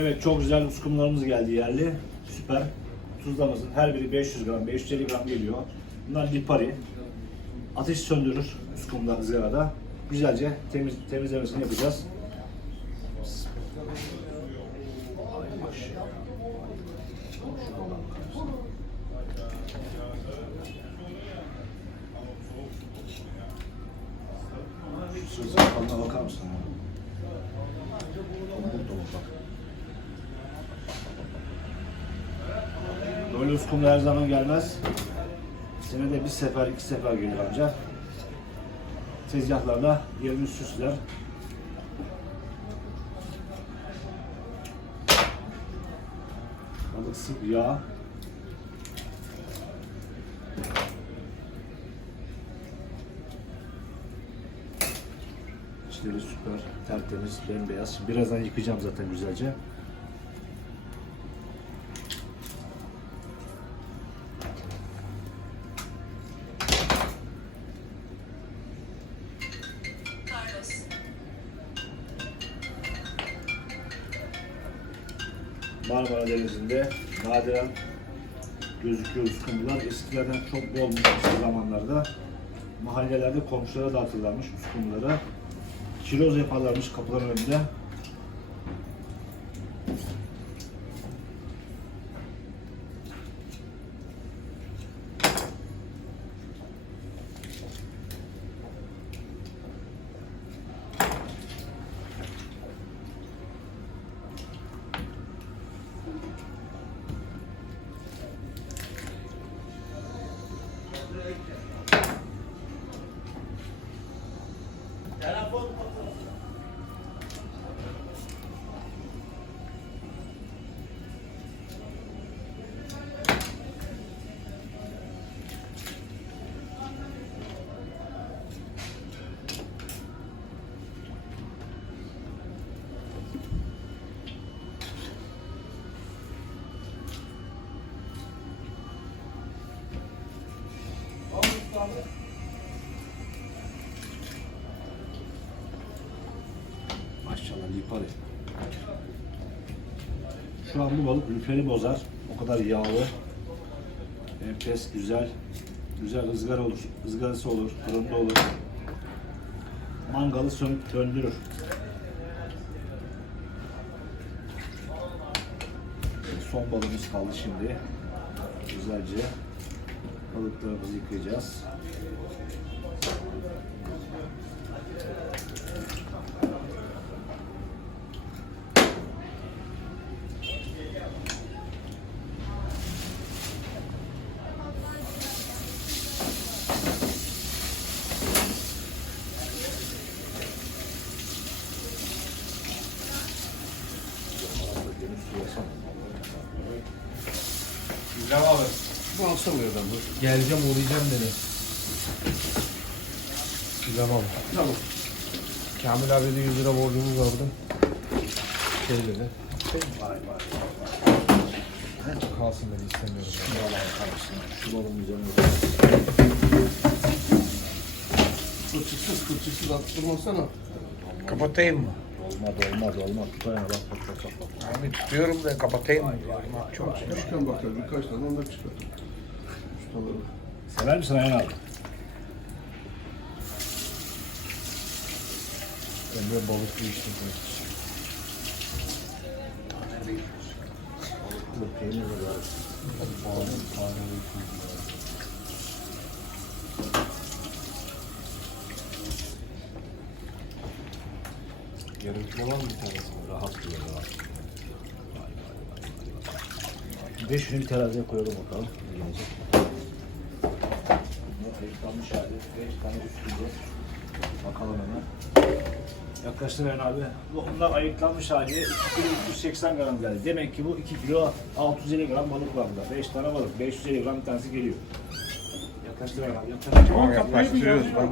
Evet çok güzel uskumlarımız geldi yerli. Süper. Tuzlamızın her biri 500 gram, 550 gram geliyor. Bunlar lipari. Ateş söndürür uskumda ızgarada. Güzelce temiz, temizlemesini yapacağız. Şu kalına bakar mısın? ya? Tombul tombul bak. Böyle uskumda her zaman gelmez. Senede bir sefer, iki sefer geliyor ancak. Tezgahlarda yerini süsler. Balık sık yağ. İçleri süper, tertemiz, bembeyaz. Birazdan yıkayacağım zaten güzelce. Marmara Denizi'nde nadiren gözüküyor uskumrular. Eskilerden çok bol eski zamanlarda mahallelerde komşulara dağıtırlarmış uskumruları. Kiloz yaparlarmış kapıların önünde. Maşallah Şu an bu balık lüferi bozar. O kadar yağlı. Enfes, güzel. Güzel ızgara olur. ızgarası olur, fırında olur. Mangalı sön döndürür. Son balığımız kaldı şimdi. Güzelce balıklarımızı yıkayacağız. İbrahim abi. Bu akşam oradan bu. Geleceğim uğrayacağım dedi. İbrahim abi. Tamam. Kamil abi de 100 lira borcumuz vardı. Şey dedi. Vay vay. Kalsın dedi istemiyorum. dedi. Vallahi karşısına. Şu balığın üzerine. Kılçıksız kılçıksız attırmasana. Kapatayım mı? Olmaz olmaz olmaz. Tutayım bak bak bak bak. bak. Abi tutuyorum da kapatayım mı? Çok Çıkışken bakar birkaç tane onlar çıkar. Ustaları. Sever misin Ayhan abi? Emre balık bir işte. Bu peynir var. Yarım kilo var mı bir? Rahat diyor rahat. Vay. Bir şunu bir teraziye koyalım bakalım. Ne gelecek? Bunu ayıklanmış hali. 5 tane üstünde. Bakalım hemen. Yaklaştır Eren abi. Bu bunlar ayıklanmış hali 2 kilo 380 gram geldi. Demek ki bu 2 kilo 650 gram balık var burada. 5 tane balık. 550 gram bir tanesi geliyor. Yaklaştır Eren abi. Yaklaştır. Yaklaştırıyoruz ben.